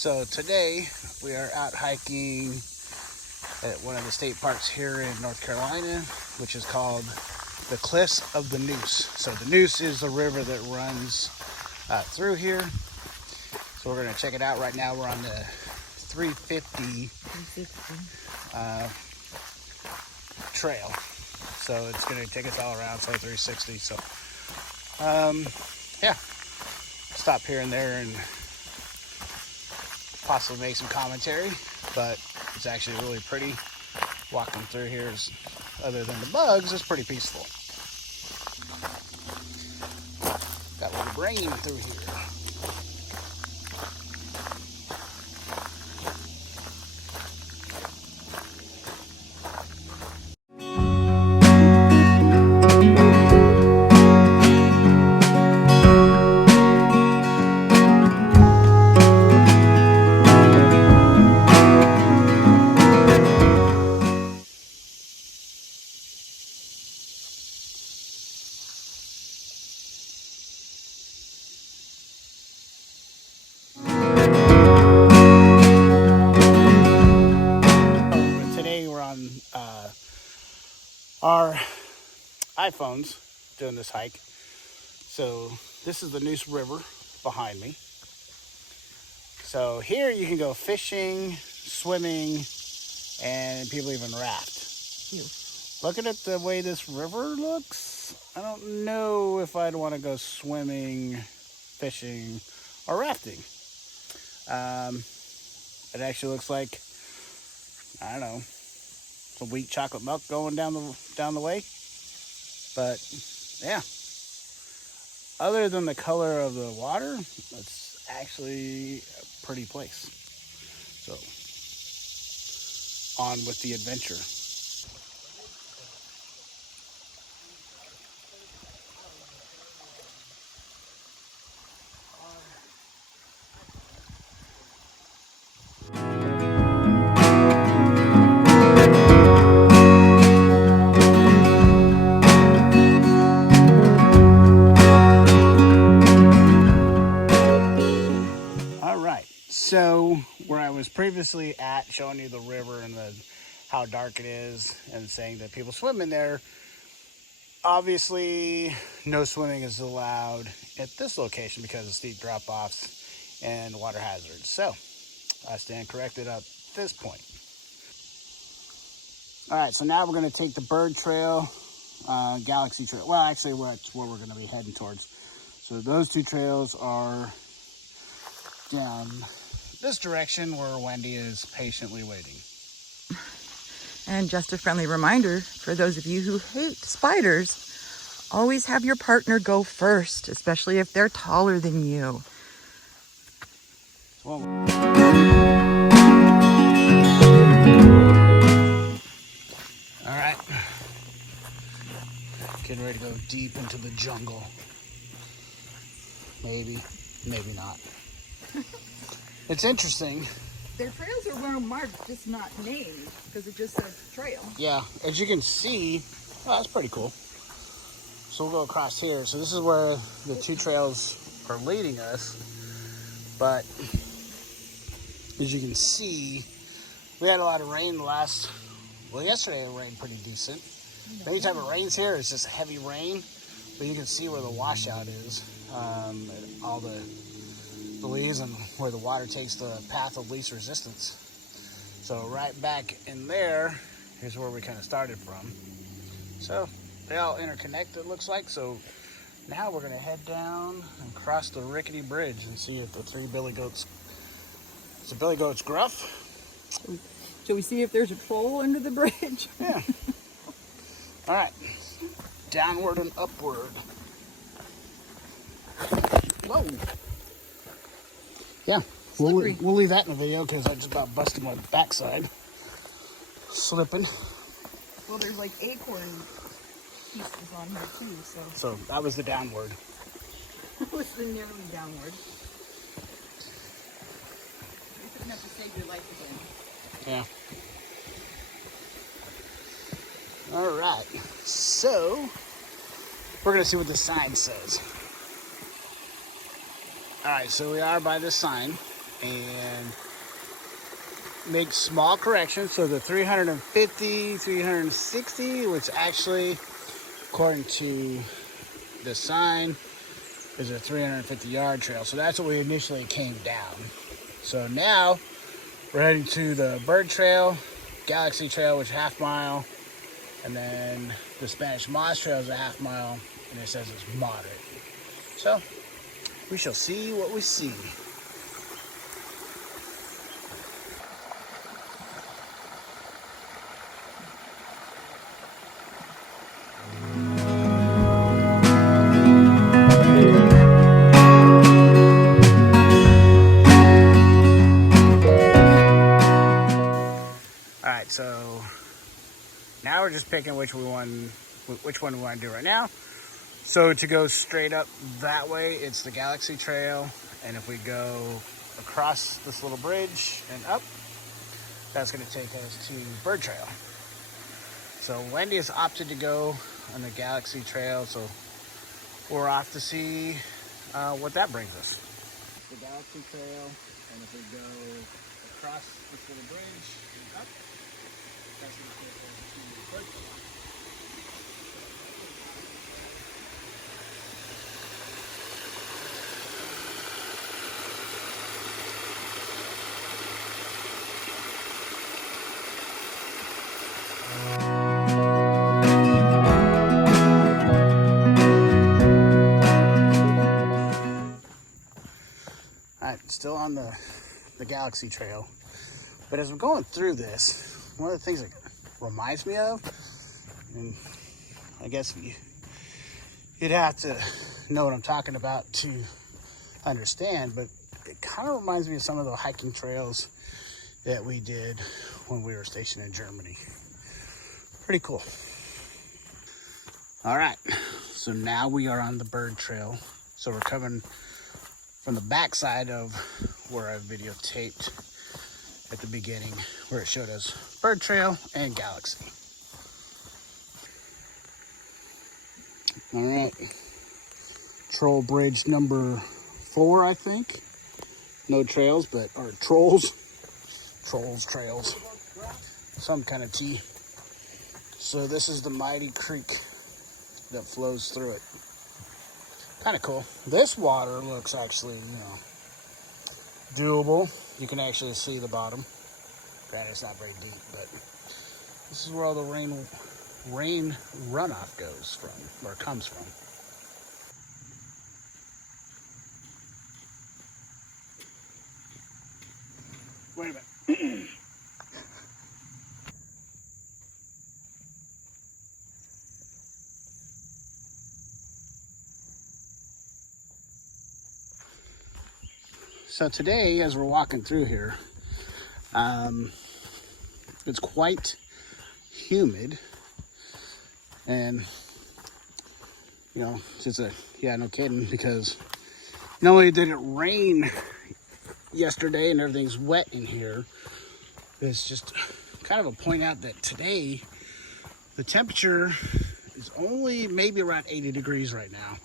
So today we are out hiking at one of the state parks here in North Carolina, which is called the Cliffs of the Neuse. So the Neuse is the river that runs through here. So we're going to check it out. Right now we're on the 350 trail. So it's going to take us all around, so 360. So yeah, stop here and there and possibly make some commentary, but it's actually really pretty. Walking through here is, other than the bugs, it's pretty peaceful. Got a little rain through here. Our iPhones doing this hike. So this is the Neuse River behind me. So here you can go fishing, swimming, and people even raft. Ew. Looking at the way this river looks, I don't know if I'd want to go swimming, fishing, or rafting. It actually looks like, I don't know, some wheat chocolate milk going down the way. But yeah, other than the color of the water, it's actually a pretty place. So on with the adventure. So where I was previously at, showing you the river and how dark it is, and saying that people swim in there, obviously no swimming is allowed at this location because of steep drop-offs and water hazards. So I stand corrected at this point. All right, so now we're going to take the bird trail, galaxy trail. Well, actually that's where we're going to be heading towards. So those two trails are down this direction where Wendy is patiently waiting. And just a friendly reminder for those of you who hate spiders, always have your partner go first, especially if they're taller than you. Well, all right, getting ready to go deep into the jungle. Maybe not. It's interesting. Their trails are well marked, just not named, because it just says trail. Yeah, as you can see, oh, that's pretty cool. So we'll go across here. So this is where the two trails are leading us. But as you can see, we had a lot of rain yesterday it rained pretty decent. Anytime it rains here, it's just heavy rain. But you can see where the washout is. All the leaves and where the water takes the path of least resistance. So right back in there, here's where we kind of started from. So they all interconnect, it looks like. So now we're going to head down and cross the rickety bridge and see if the three billy goats, is the billy goats gruff? Shall we see if there's a troll under the bridge? Yeah. All right, downward and upward. Whoa. Yeah, we'll leave that in the video because I just about busted my backside slipping. Well, there's like acorn pieces on here too, So that was the downward. That was the nearly downward. You shouldn't have to save your life again. Yeah. All right, so we're gonna see what the sign says. All right, so we are by this sign. and make small corrections. So the 350, 360, which actually, according to the sign, is a 350-yard trail. So that's what we initially came down. So now we're heading to the Bird Trail, Galaxy Trail, which is a half mile, and then the Spanish Moss Trail is a half mile, and it says it's moderate. So we shall see what we see. All right, so now we're just picking which one we want to do right now. So to go straight up that way, it's the Galaxy Trail, and if we go across this little bridge and up, that's going to take us to Bird Trail. So Wendy has opted to go on the Galaxy Trail, so we're off to see what that brings us. The Galaxy Trail, and if we go across this little bridge and up, that's going to take us to Bird Trail. Still on the Galaxy Trail, but as we're going through this, one of the things it reminds me of, and I guess you'd have to know what I'm talking about to understand, but it kind of reminds me of some of the hiking trails that we did when we were stationed in Germany. Pretty cool. All right, so now we are on the Bird Trail. So we're coming from the backside of where I videotaped at the beginning, where it showed us Bird Trail and Galaxy. All right, Troll Bridge number 4, I think. No trails, but or trolls, trails, some kind of T. So this is the mighty creek that flows through it. Kind of cool. This water looks actually, doable. You can actually see the bottom. Granted, it's not very deep, but this is where all the rain runoff goes from, or comes from. Wait a minute. So today, as we're walking through here, it's quite humid, and no kidding, because not only did it rain yesterday and everything's wet in here, it's just kind of a point out that today the temperature is only maybe around 80 degrees right now,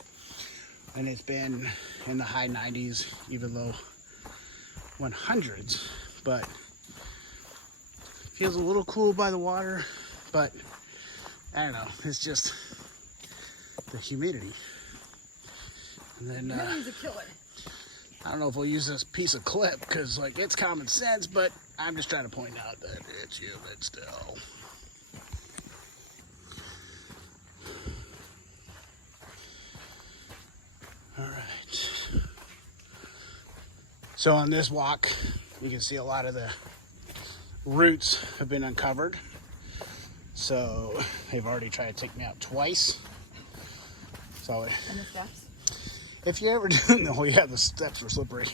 and it's been in the high 90s, even low 100s, but feels a little cool by the water, but I don't know, it's just the humidity. And then Humidity's a killer. I don't know if we'll use this piece of clip because it's common sense, but I'm just trying to point out that it's humid still. All right. So on this walk, you can see a lot of the roots have been uncovered. So they've already tried to take me out twice. So And the steps? if you ever do, the steps were slippery.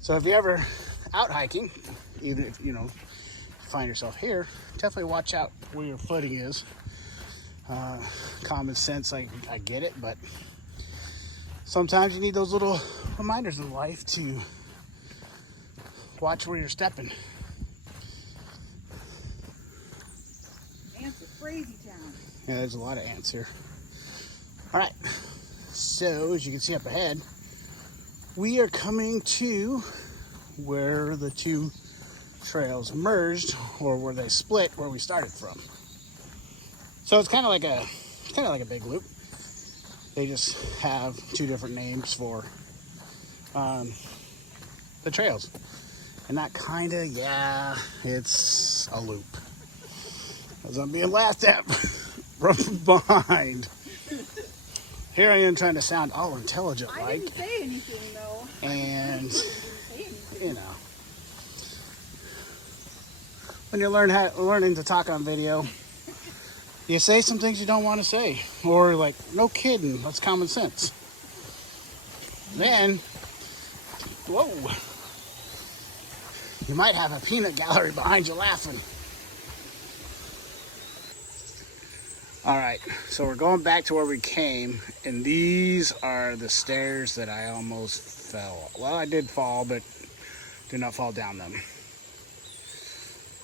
So if you ever out hiking, even if you find yourself here, definitely watch out where your footing is. Common sense, I get it, but sometimes you need those little reminders in life to watch where you're stepping. Ants are crazy town. Yeah, there's a lot of ants here. All right, so as you can see up ahead, we are coming to where the two trails merged, or where they split, where we started from. So it's kind of like a big loop. They just have two different names for the trails. And that kind of, yeah, it's a loop. As I'm being laughed at from behind. Here I am trying to sound all intelligent like. I didn't say anything though. And, you know. When you're learning to talk on video, you say some things you don't want to say. Or like, no kidding, that's common sense. Then, whoa. You might have a peanut gallery behind you laughing. All right, so we're going back to where we came, and these are the stairs that I almost fell. Well, I did fall, but did not fall down them.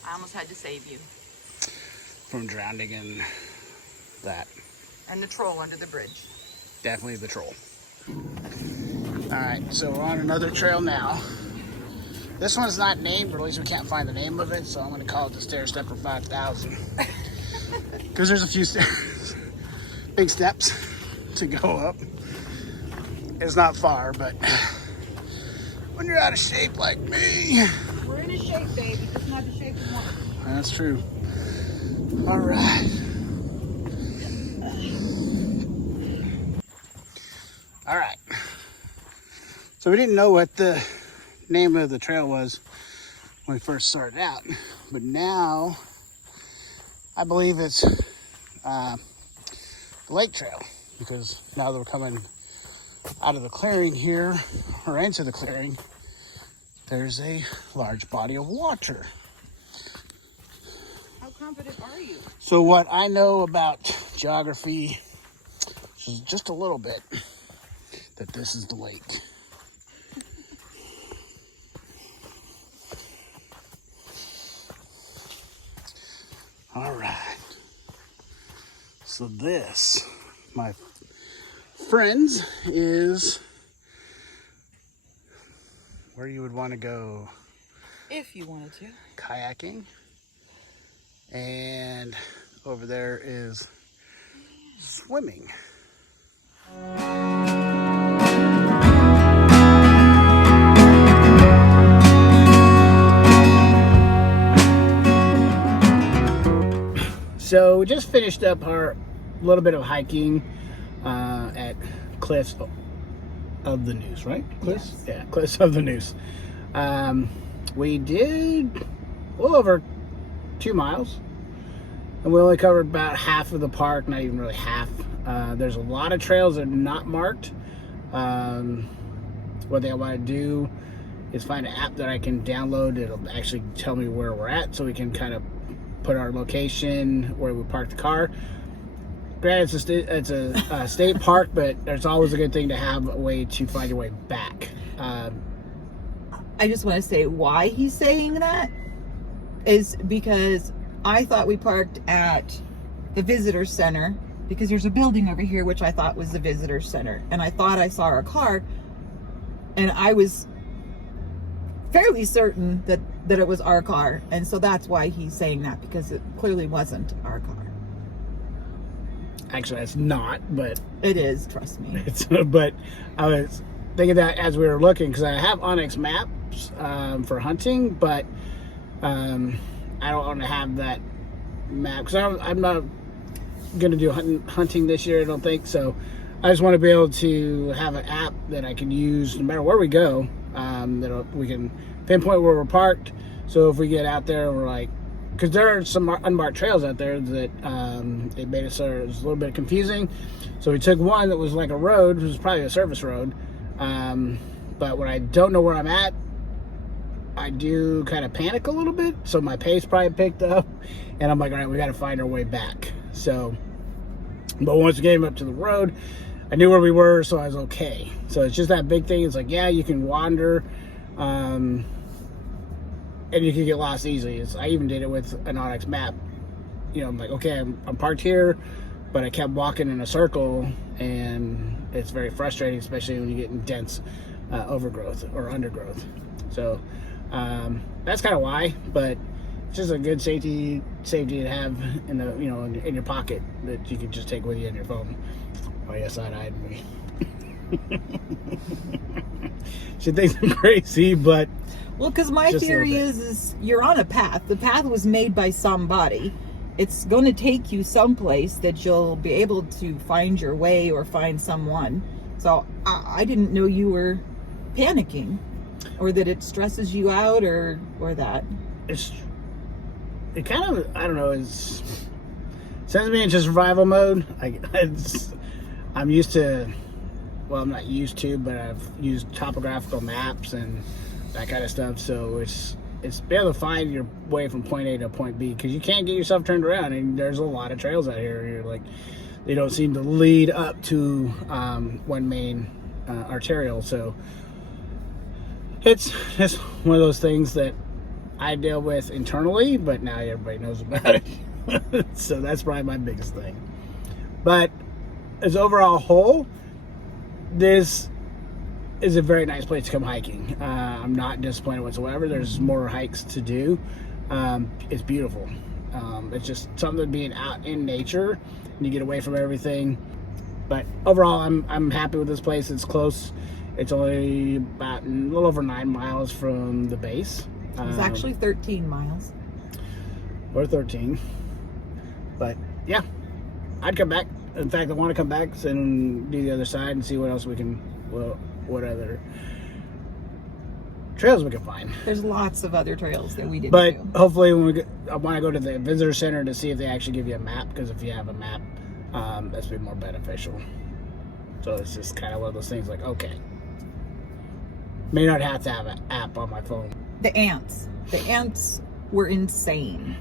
I almost had to save you. From drowning in that. And the troll under the bridge. Definitely the troll. All right, so we're on another trail now. This one's not named, or at least we can't find the name of it, so I'm going to call it the Stair Stepper 5000. Because there's a few big steps to go up. It's not far, but when you're out of shape like me. We're in a shape, baby, just not the shape we want. That's true. All right. All right. So we didn't know what the name of the trail was when we first started out, but now I believe it's the lake trail, because now that we're coming out of the clearing here, or into the clearing, there's a large body of water. How confident are you? So what I know about geography is just a little bit, that this is the lake. All right. So this, my friends, is where you would want to go If you wanted to. kayaking. And over there is swimming. So we just finished up our little bit of hiking at Cliffs of the Neuse, right? Cliffs? Yes. Yeah, Cliffs of the Neuse. We did a little over 2 miles, and we only covered about half of the park, not even really half. There's a lot of trails that are not marked. What I want to do is find an app that I can download. It'll actually tell me where we're at, so we can kind of put our location where we parked the car. Granted, it's a state park, but it's always a good thing to have a way to find your way back. I just want to say why he's saying that is because I thought we parked at the visitor center, because there's a building over here which I thought was the visitor center, and I thought I saw our car, and I was fairly certain that it was our car, and so that's why he's saying that, because it clearly wasn't our car. Actually, it's not, but It is, trust me. but I was thinking that as we were looking, because I have Onyx maps for hunting, but I don't want to have that map, because I'm not going to do hunting this year, I don't think. So I just want to be able to have an app that I can use no matter where we go, that we can pinpoint where we're parked. So if we get out there, we're like, because there are some unmarked trails out there that it made it so it was a little bit confusing. So we took one that was like a road, which was probably a service road. But when I don't know where I'm at, I do kind of panic a little bit. So my pace probably picked up, and I'm like, all right, we got to find our way back. So, but once we came up to the road, I knew where we were, so I was okay. So it's just that big thing. It's like, yeah, you can wander, and you can get lost easily. I even did it with an Onyx map. You know, I'm like, okay, I'm parked here, but I kept walking in a circle, and it's very frustrating, especially when you get in dense overgrowth or undergrowth. So that's kind of why, but it's just a good safety to have in the in your pocket that you can just take with you in your phone. Oh yeah, side-eyed me. She thinks I'm crazy, but well, because my theory is you're on a path. The path was made by somebody. It's going to take you someplace that you'll be able to find your way or find someone. So I didn't know you were panicking, or that it stresses you out, or that. It kind of, I don't know, sends me into survival mode. I'm used to, well, I'm not used to, but I've used topographical maps and that kind of stuff. So it's be able to find your way from point A to point B, because you can't get yourself turned around. And there's a lot of trails out here. You're like, they don't seem to lead up to one main arterial. So it's one of those things that I deal with internally, but now everybody knows about it. So that's probably my biggest thing. But as overall whole, this is a very nice place to come hiking. I'm not disappointed whatsoever. There's more hikes to do. It's beautiful. It's just something being out in nature and you get away from everything. But overall, I'm happy with this place. It's close. It's only about a little over 9 miles from the base. It's actually 13 miles. Or 13. But yeah, I'd come back. In fact, I want to come back and do the other side and see what else we can, what other trails we can find. There's lots of other trails that we didn't do. But hopefully when I want to go to the visitor center to see if they actually give you a map, because if you have a map, that's be more beneficial. So it's just kind of one of those things like, okay, may not have to have an app on my phone. The ants were insane.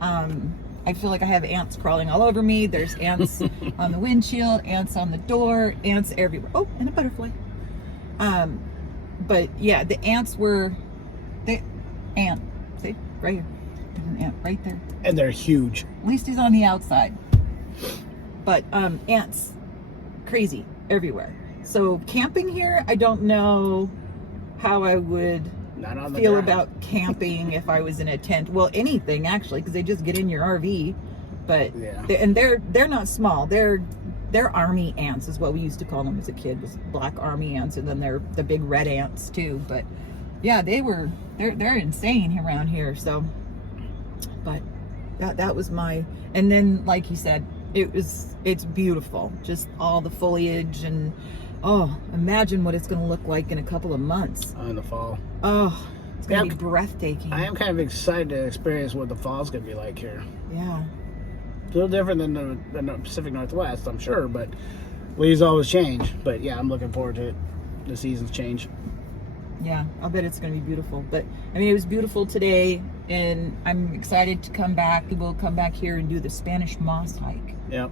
I feel like I have ants crawling all over me. There's ants on the windshield, ants on the door, ants everywhere. Oh, and a butterfly. But yeah, the ants were see, right here. There's an ant right there. And they're huge. At least he's on the outside. But ants, crazy everywhere. So camping here, I don't know how I would feel about camping if I was in a tent. Well, anything actually, because they just get in your RV. But yeah. They're not small. They're army ants is what we used to call them as a kid, was black army ants, and then they're the big red ants too. But yeah, they're insane around here. So, but that was my, and then like you said, it's beautiful, just all the foliage, and oh, imagine what it's going to look like in a couple of months. In the fall. Oh, it's going to be breathtaking. I am kind of excited to experience what the fall's going to be like here. Yeah. It's a little different than the Pacific Northwest, I'm sure, but leaves always change. But yeah, I'm looking forward to it. The seasons change. Yeah, I'll bet it's going to be beautiful. But I mean, it was beautiful today, and I'm excited to come back. We'll come back here and do the Spanish moss hike. Yep.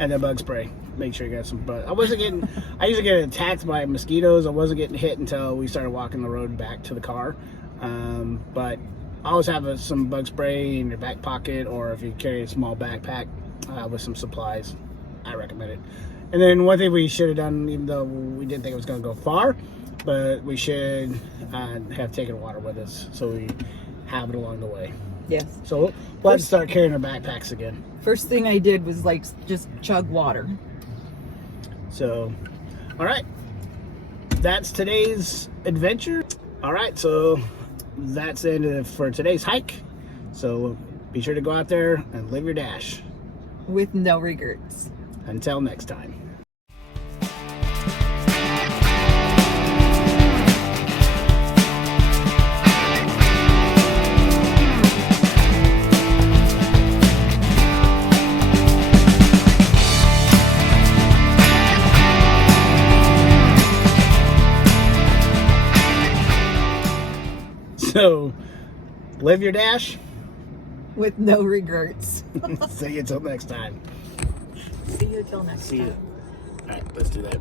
And the bug spray. Make sure you got some bug. I usually get attacked by mosquitoes. I wasn't getting hit until we started walking the road back to the car. But I always have some bug spray in your back pocket, or if you carry a small backpack with some supplies, I recommend it. And then one thing we should have done, even though we didn't think it was going to go far, but we should have taken water with us, so we have it along the way. Yes. So we'll have to start carrying our backpacks again. First thing I did was like just chug water. So, all right. That's today's adventure. All right, so that's the end of for today's hike. So be sure to go out there and live your dash. With no regrets. Until next time. So, live your dash. With no regrets. See you until next time. See you until next time. All right, let's do that.